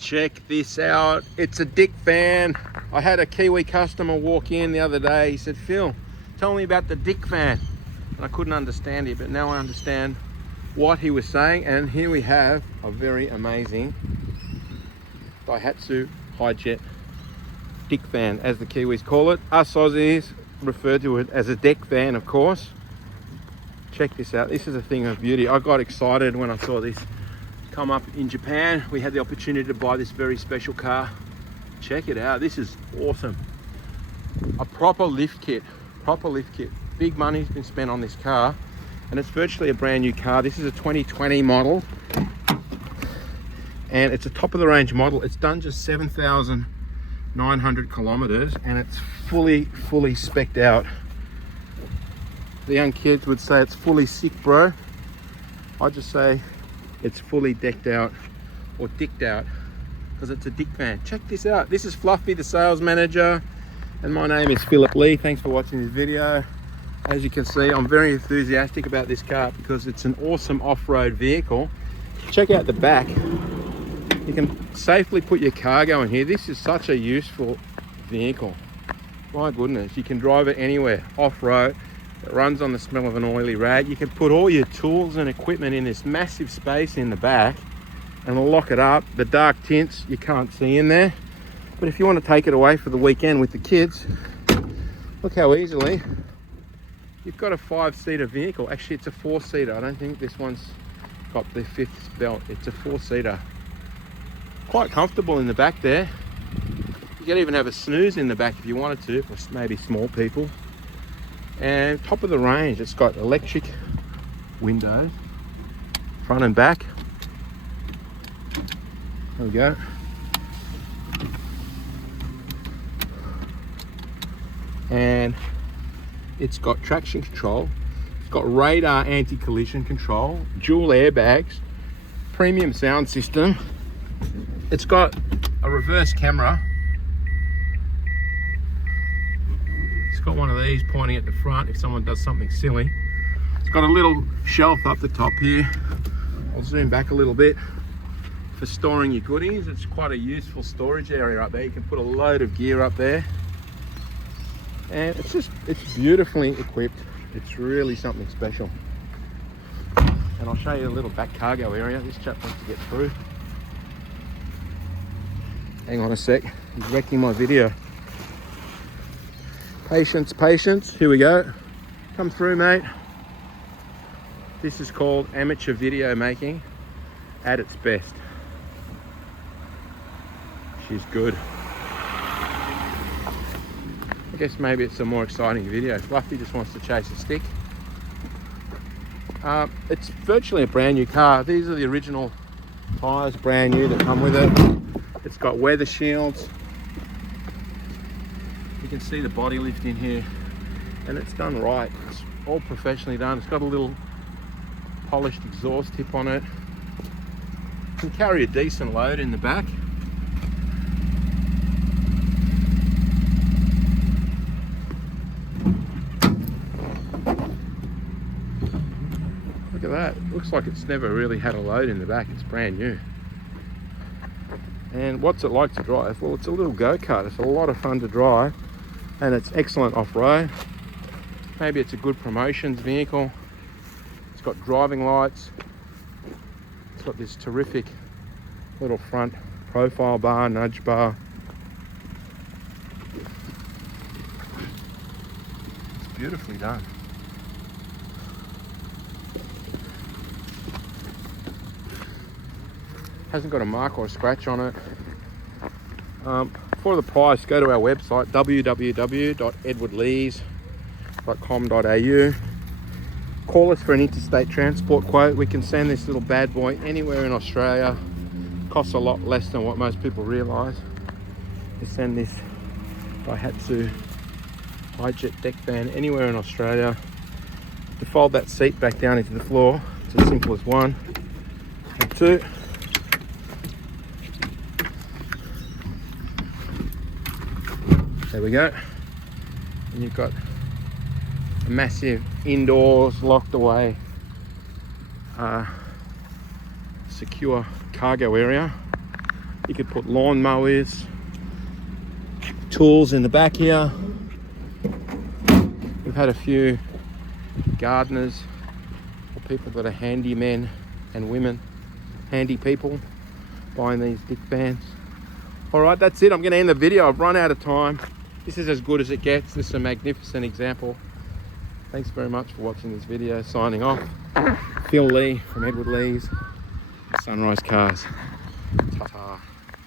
Check this out. It's a DeckVan. I had a Kiwi customer walk in the other day. He said, Phil, tell me about the DeckVan. And I couldn't understand it, but now I understand what he was saying. And here we have a very amazing Daihatsu Hijet DeckVan, as the Kiwis call it. Us Aussies refer to it as a DeckVan, of course. Check this out. This is a thing of beauty. I got excited when I saw this come up in Japan. We had the opportunity to buy this very special car. Check it out. This is awesome. A proper lift kit. Big money's been spent on this car, and it's virtually a brand new car. This is a 2020 model, and it's a top of the range model. It's done just 7,900 kilometers, and it's fully specced out. The young kids would say it's fully sick, bro. I just say it's fully decked out, or dicked out, because it's a DeckVan. Check this out. This is Fluffy, the sales manager, and my name is Philip Lee. Thanks for watching this video. As you can see, I'm very enthusiastic about this car because it's an awesome off-road vehicle. Check out the back. You can safely put your cargo in here. This is such a useful vehicle. My goodness, you can drive it anywhere, off-road. It runs on the smell of an oily rag. You can put all your tools and equipment in this massive space in the back and lock it up. The dark tints you can't see in there. But if you want to take it away for the weekend with the kids, look how easily you've got a 5-seater vehicle. Actually, it's a 4-seater. I don't think this one's got the 5th belt. It's a 4-seater. Quite comfortable in the back there. You can even have a snooze in the back if you wanted to, for maybe small people. And top of the range, it's got electric windows, front and back. There we go. And it's got traction control. It's got radar anti-collision control, dual airbags, premium sound system. It's got a reverse camera. It's got one of these pointing at the front if someone does something silly. It's got a little shelf up the top here. I'll zoom back a little bit. For storing your goodies, it's quite a useful storage area up there. You can put a load of gear up there. And it's beautifully equipped. It's really something special. And I'll show you a little back cargo area. This chap wants to get through. Hang on a sec, he's wrecking my video. Patience, here we go. Come through, mate. This is called amateur video making at its best. She's good. I guess maybe it's a more exciting video. Fluffy just wants to chase a stick. It's virtually a brand new car. These are the original tyres, brand new, that come with it. It's got weather shields. You can see the body lift in here, and it's done right. It's all professionally done. It's got a little polished exhaust tip on it. You can carry a decent load in the back. Look at that. It looks like it's never really had a load in the back. It's brand new. And what's it like to drive? Well, it's a little go-kart. It's a lot of fun to drive, and it's excellent off-road. Maybe it's a good promotions vehicle. It's got driving lights. It's got this terrific little front profile bar, nudge bar. It's beautifully done. Hasn't got a mark or a scratch on it. For the price, go to our website www.edwardlees.com.au. Call us for an interstate transport quote. We can send this little bad boy anywhere in Australia. Costs a lot less than what most people realise. We send this Daihatsu Hijet DeckVan anywhere in Australia. To fold that seat back down into the floor, it's as simple as 1 and 2. There we go. And you've got a massive indoors, locked away, secure cargo area. You could put lawn mowers, tools in the back here. We've had a few gardeners or people that are handymen and women, handy people, buying these DeckVans. All right, that's it. I'm going to end the video. I've run out of time. This is as good as it gets. This is a magnificent example. Thanks very much for watching this video. Signing off. Phil Lee from Edward Lee's SunRIseCars. Ta-ta.